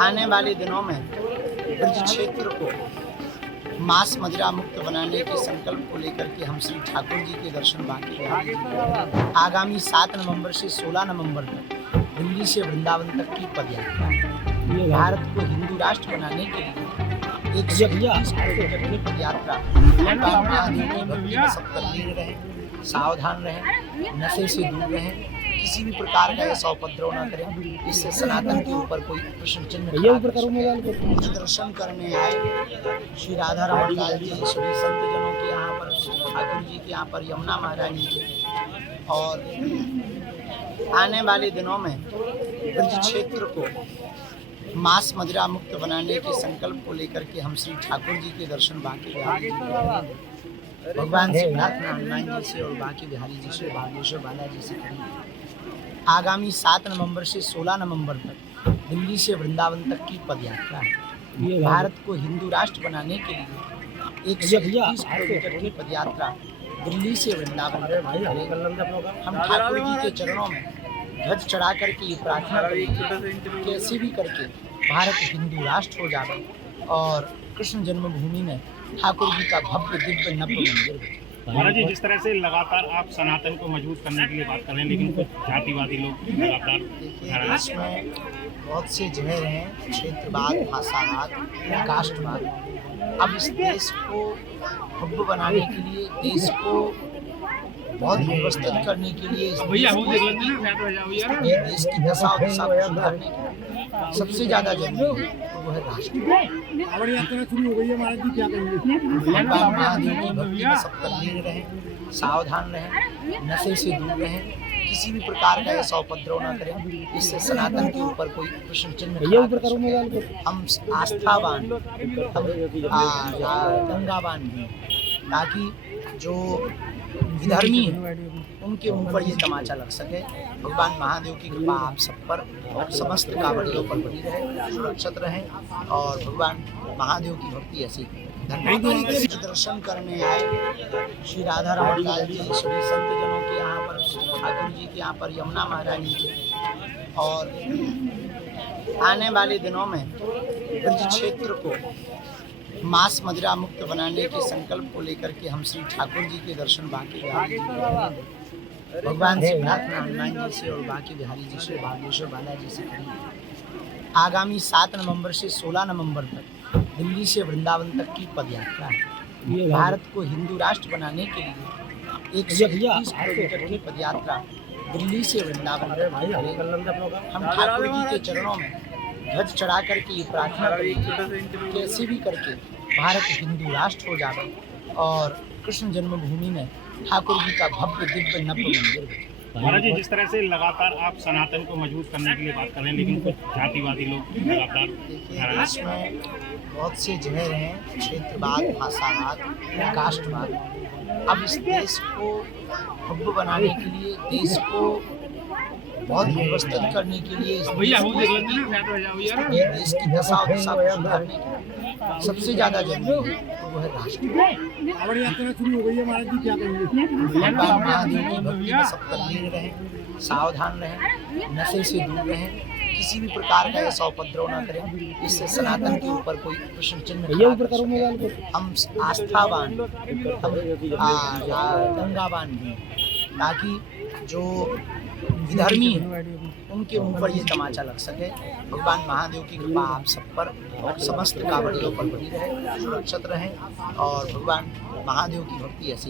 आने वाले दिनों में ब्रज क्षेत्र को मांस मदिरा मुक्त बनाने के संकल्प को लेकर के हम श्री ठाकुर जी के दर्शन बाकी हैं। आगामी 7 नवंबर से 16 नवंबर तक दिल्ली से वृंदावन तक की पदयात्रा, भारत को हिंदू राष्ट्र बनाने के लिए 130 किलोमीटर की पदयात्रा। भगवान महादेव की भक्ति में सब तल्लीन रहें, सावधान रहें, नशे से दूर रहें, किसी भी प्रकार का ऐसा उपद्रव न करें, इससे सनातन के ऊपर कोई प्रश्न चिन्ह दर्शन करने आए श्री राधा रमण लाल जी, सभी संत जनों के यहाँ पर, ठाकुर जी के यहाँ पर, यमुना महारानी के, और आने वाले दिनों में ब्रज क्षेत्र को मांस मदिरा मुक्त बनाने के संकल्प को लेकर के हम श्री ठाकुर जी के दर्शन बाकी बिहारी जी, भगवान सिद्धार्थ हनुमान जी से और बाकी बिहारी जी से, बागेश्वर बालाजी से करेंगे। आगामी 7 नवंबर से 16 नवंबर तक दिल्ली से वृंदावन तक की पदयात्रा है। भारत को हिंदू राष्ट्र बनाने के लिए 130 किलोमीटर की पदयात्रा दिल्ली से वृंदावन तक। हम ठाकुर जी के चरणों में ध्वज चढ़ा करके ये प्रार्थना करेंगे, कैसे भी करके भारत हिंदू राष्ट्र हो जाए और कृष्ण जन्मभूमि में ठाकुर जी का भव्य दिव्य नव्य मंदिर। महाराज जी, जिस तरह से लगातार आप सनातन को मजबूत करने के लिए बात कर रहे हैं, लेकिन कुछ जातिवादी लोग लगातार देखिए, इसमें बहुत से जहर हैं, क्षेत्रवाद, भाषावाद, कास्टवाद। अब इस देश को भव्य बनाने के लिए, देश को बहुत व्यवस्थित करने के लिए, देश की दशा और दिशा को सुधारने के लिए सबसे ज्यादा जरूरी है वो है राष्ट्र। भगवान महादेव की भक्ति में सब तल्लीन रहें, सावधान रहें, नशे से दूर रहें, किसी भी प्रकार का ऐसा उपद्रव न करें, इससे सनातन के ऊपर कोई प्रश्न चिन्ह। हम आस्थावान, गंगावान भी, ताकि जो विधर्मी है उनके मुंह पर ये तमाचा लग सके। भगवान महादेव की कृपा आप सब पर और समस्त कांवड़ियों पर बनी रहे, सुरक्षित रहें, और भगवान महादेव की भक्ति ऐसी दर्शन करने आए श्री राधा रमण लाल जी, सभी संत जनों के यहाँ पर, ठाकुर जी के यहाँ पर, यमुना महारानी के, और आने वाले दिनों में ब्रज क्षेत्र को मांस मदिरा मुक्त बनाने के संकल्प को लेकर के हम श्री ठाकुर जी के दर्शन बाकी बिहारी जी, भगवान सिद्धार्थ हनुमान जी से और बाकी बिहारी जी से, बागेश्वर बालाजी से करेंगे। आगामी 7 नवंबर से 16 नवंबर तक दिल्ली से वृंदावन तक की पदयात्रा है। भारत को हिंदू राष्ट्र बनाने के लिए 130 किलोमीटर की पदयात्रा दिल्ली से वृंदावन तक। हम ठाकुर जी के चरणों में ध्वज चढ़ा करके ये प्रार्थना करेंगे, कैसे भी करके भारत हिंदू राष्ट्र हो जाए और कृष्ण जन्मभूमि में ठाकुर जी का भव्य दिव्य नव्य मंदिर। महाराज जी, जिस तरह से लगातार आप सनातन को मजबूत करने के लिए बात कर रहे हैं, लेकिन कुछ जातिवादी लोग लगातार। देखिए, इसमें बहुत से जहर हैं, क्षेत्रवाद, भाषावाद, कास्टवाद। अब इस देश को भव्य बनाने के लिए, देश को बहुत व्यवस्थित करने के लिए, देश की दशा और दिशा को सुधारने के लिए सबसे ज्यादा जरूरी है वो है राष्ट्र। भगवान महादेव की भक्ति में सब तल्लीन रहें, सावधान रहें, नशे से दूर रहें, किसी भी प्रकार का ऐसा उपद्रव न करें, इससे सनातन के ऊपर कोई प्रश्न चिन्ह। हम आस्थावान, गंगावान भी, ताकि जो विधर्मी है उनके मुंह पर ये तमाचा लग सके। भगवान महादेव की कृपा आप सब पर और समस्त कांवड़ियों पर बनी रहे, सुरक्षित रहें, और भगवान महादेव की भक्ति ऐसी